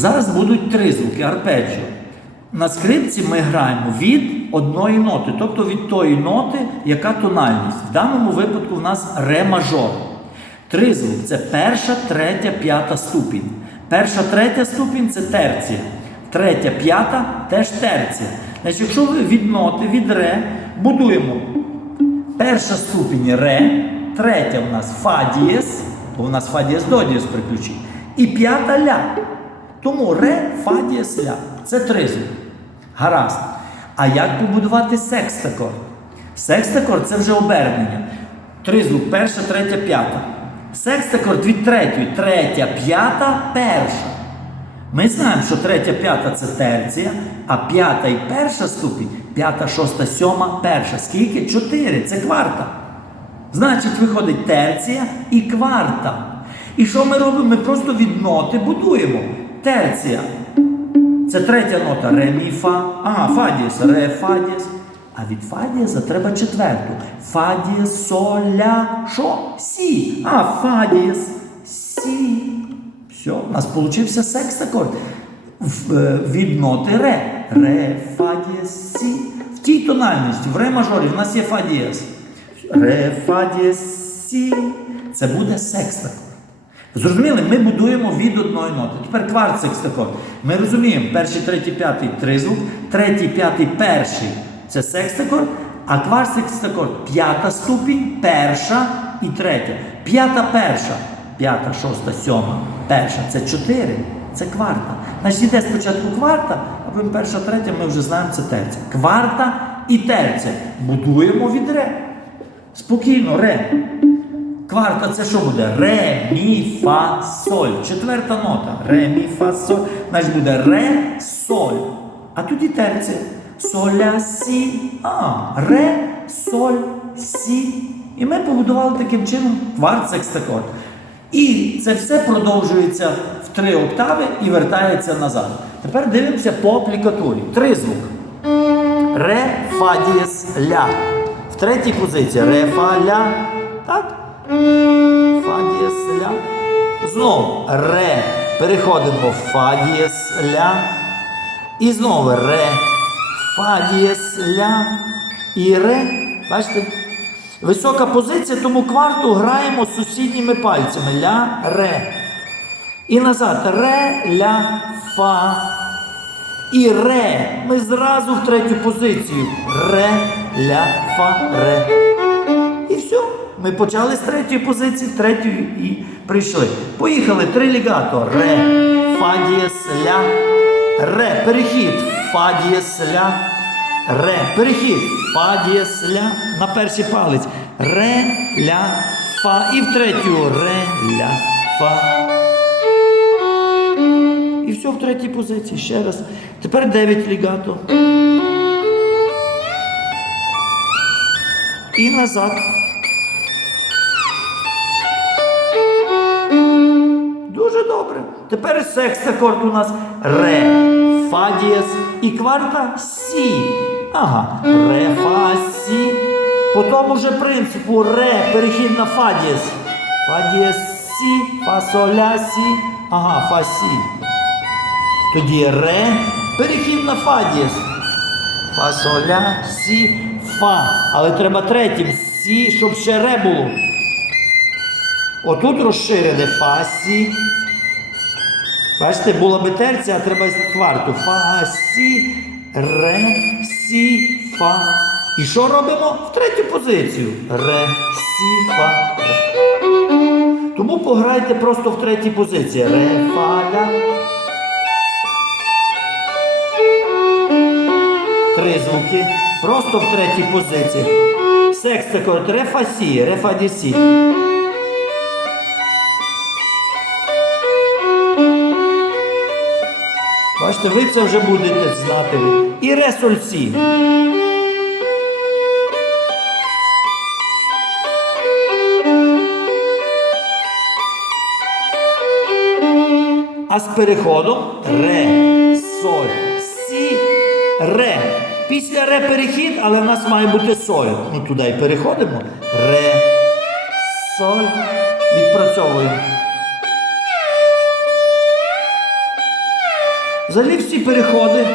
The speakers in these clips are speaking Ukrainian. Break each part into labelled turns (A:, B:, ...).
A: Зараз будуть три звуки, арпеджіо. На скрипці ми граємо від одної ноти, тобто від тої ноти, яка тональність. В даному випадку в нас ре мажор. Тризвук це перша, третя, п'ята ступінь. Перша, третя ступінь це терція. Третя, п'ята теж терція. Значить, якщо ви від ноти, від ре будуємо перша ступінь ре, третя в нас фа дієс, бо в нас фа дієс до дієс при ключі, і п'ята ля. Тому ре, фа дієс. Це тризвук. Гаразд. А як побудувати секстакорд? Секстакорд це вже обернення. Тризвук перша, третя, п'ята. Секстакорд від третьої, третя, п'ята, перша. Ми знаємо, що третя, п'ята це терція, а п'ята і перша ступінь, п'ята, шоста, сьома, перша. Скільки? Чотири. Це кварта. Значить, виходить терція і кварта. І що ми робимо? Ми просто від ноти будуємо. Терція. Це третя нота ре, мі, фа. Ага, фа дієс, ре, фа дієс. А від фа дієса треба четверту. Фа дієс, соль, ля, що? Сі. А, фа дієс, сі. Все, у нас получився секстакорд. Е, Від ноти ре. Ре, фа дієс, сі. В тій тональності, в ре мажорі, в нас є фа дієс. Ре, фа дієс, сі. Це буде секстакорд. Зрозуміли, ми будуємо від одної ноти. Тепер кварт секстакорд. Ми розуміємо, перший, третій, п'ятий тризвук, третій, п'ятий, перший це секстакорд, а кварт секстакорд п'ята ступінь, перша і третя. П'ята перша, п'ята, шоста, сьома, перша це чотири. Це кварта. Значить, йде спочатку кварта, а потім перша, третя, ми вже знаємо, це терця. Кварта і терця. Будуємо від ре. Спокійно, ре. Кварта це що буде? Ре, мі, фа, соль. Четверта нота. Ре, мі, фа, соль. Значить буде ре, соль. А тоді терція. Соля, сі, а. Ре, соль, сі. І ми побудували таким чином кварт секстакорд. І це все продовжується в три октави і вертається назад. Тепер дивимося по аплікатурі. Три звук. Ре, фа, дієс, ля. В третій позиції ре, фа, ля. Так? Фа дієс, ля. Знову ре. Переходимо в фа дієс, ля. І знову ре. Фа дієс, ля. І ре. Бачите? Висока позиція, тому кварту граємо з сусідніми пальцями. Ля, ре. І назад ре, ля, фа. І ре. Ми зразу в третю позицію. Ре, ля, фа, ре. Ми почали з третьої позиції, третьої і прийшли. Поїхали. Три лігато. Ре, фа дієс, ля. Ре. Перехід. Фа дієс, ля. Ре. Перехід. Фа дієс, ля. На перший палець. Ре, ля, фа. І в третю. Ре, ля, фа. І все в третій позиції. Ще раз. Тепер 9 лігато. І назад. Дуже добре. Тепер секстакорд у нас ре, фа дієс і кварта сі. Ага. Ре, фа, сі. По тому же принципу ре, перехід на фа дієс. Фа дієс сі, фа соля сі. Ага, фа сі. Тоді ре, перехід на фа дієс. Фа, соля, сі, фа. Але треба третім сі, щоб ще ре було. Отут розширили фа, сі. Бачите, була би терція, а треба кварту. Фа, сі, ре, сі, фа. І що робимо? В третю позицію. Ре, сі, фа. Тому пограйте просто в третій позиції. Ре, фа, ля. Три звуки. Просто в третій позиції. Секстакорд, ре, фа, сі, ре, фа, ді, сі. Бачите, ви це вже будете знати. І ре, соль, сі. А з переходом ре, соль, сі, ре. Після ре перехід, але в нас має бути соль. Ну туди і переходимо. Ре, соль. Відпрацьовуємо. Взагалі всі переходи.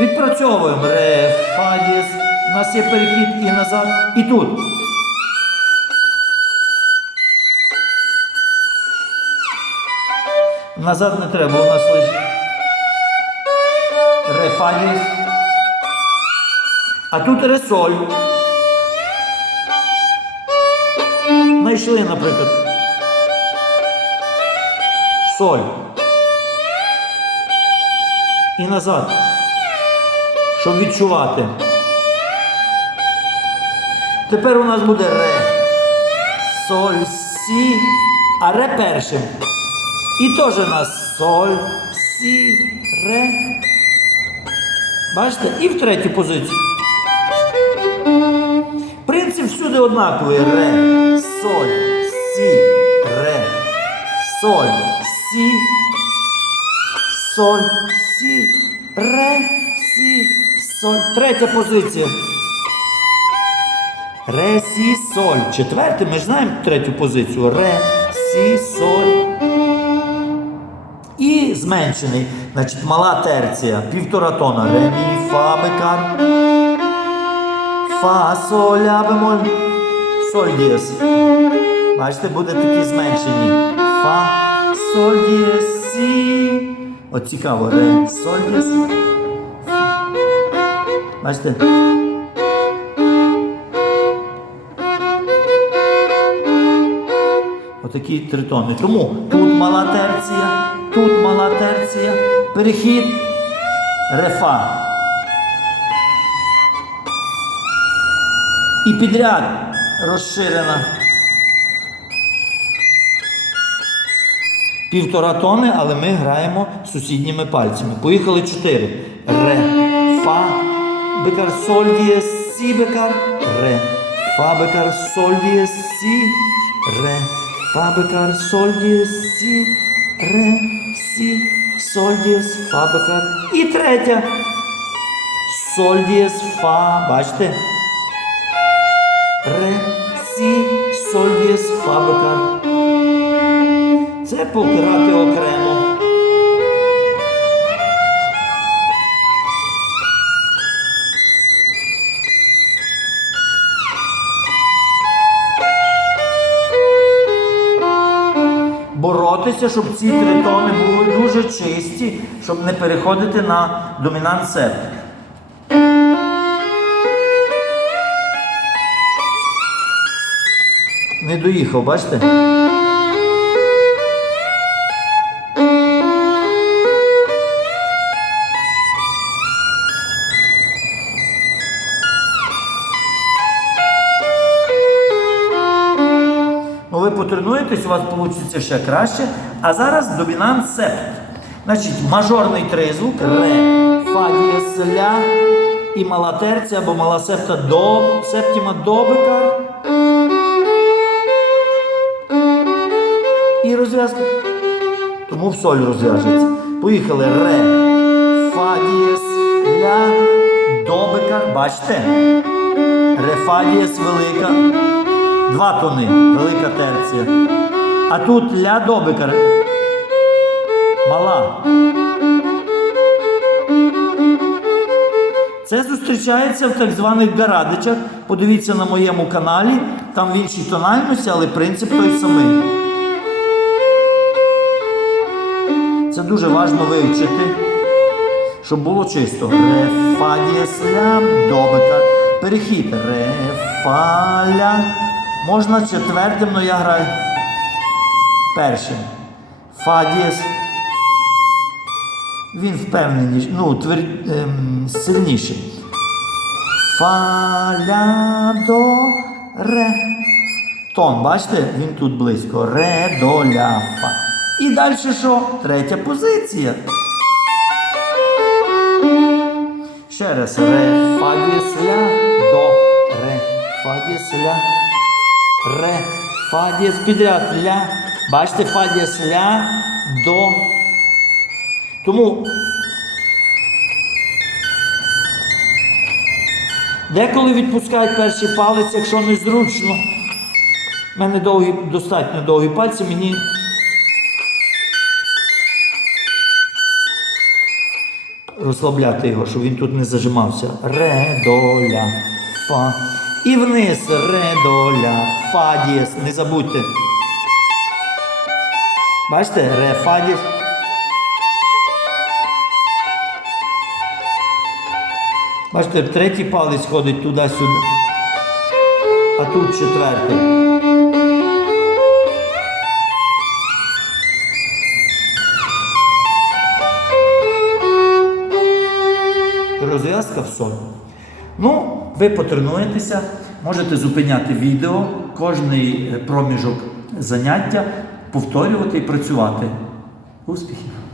A: Відпрацьовуємо ре, фа дієс. У нас є перехід і назад, і тут. Назад не треба, у нас лише ре, фа дієс. А тут ре, соль. Знайшли, наприклад. Соль. І назад. Щоб відчувати. Тепер у нас буде ре. Соль, сі, а ре першим. І теж у нас соль, сі, ре. Бачите? І в третю позицію. Принцип всюди однаковий. Ре, соль, сі, ре, соль, сі, соль, сі, ре, сі, соль. Третя позиція. Ре, сі, соль. Четверте, ми ж знаємо третю позицію. Ре, сі, соль. І зменшений. Значить, мала терція, півтора тона. Ре, мі, фа, бекар. Фа, соль, ля, бемоль, соль дієс. Бачите, буде такі зменшені. Фа, соль дієс, сі. От цікаво, ре, соль дієс. Фа. Бачите? Отакі три тони. Тому тут мала терція, тут мала терція, перехід, рефа. І підряд розширена. Півтора тони, але ми граємо сусідніми пальцями. Поїхали чотири. Ре, фа, бекар, соль дієс, сі, бекар, ре, фа, бекар, соль дієс, сі, ре, фа, бекар, соль дієс, сі, ре, сі, соль дієс, фа, бекар. І третя. Соль дієс, фа, бачите? Ре, сі, соль дієс, фа, бекар. Це покирати окремо. Боротися, щоб ці три тони були дуже чисті, щоб не переходити на домінант септик. Не доїхав, бачите? Потренуєтесь, у вас вийде ще краще. А зараз домінант септ. Значить, мажорний тризвук, ре, фа, дієс, ля і мала терція або мала септа до, септіма до бика. І розв'язка. Тому в соль розв'яжеться. Поїхали. Ре, фа, дієс, ля, до бика. Бачите? Ре, фа, дієс, велика. Два тони, велика терція. А тут ля добикар. Мала. Це зустрічається в так званих гарадичах. Подивіться на моєму каналі, там в іншій тональності, але принцип той самий. Це дуже важливо вивчити, щоб було чисто. Ре, фа, дієс, ля, добика. Перехід. Ре, фа, ля. Можна четвертим, але я граю першим. Фа дієс. Він впевненіший, ну, твер... ем, сильніший. Фа, ля, до, ре. Тон, бачите, він тут близько. Ре, до, ля, фа. І далі що? Третя позиція. Ще раз. Ре, фа, дієс, ля, до, ре, фа, дієс, ля. Ре, фа дієс підряд, ля. Бачите, фа дієс, ля, до. Тому деколи відпускають перший палець, якщо незручно. У мене довгі, достатньо довгі пальці, мені. Розслабляти його, щоб він тут не зажимався. Ре, до, ля, фа. І вниз. Ре, до, ля, фа дієс. Не забудьте. Бачите? Ре, фа дієс. Бачите, третій палець ходить туди-сюди. А тут четвертий. Ви потренуєтеся, можете зупиняти відео, кожний е, проміжок заняття, повторювати і працювати. Успіхів!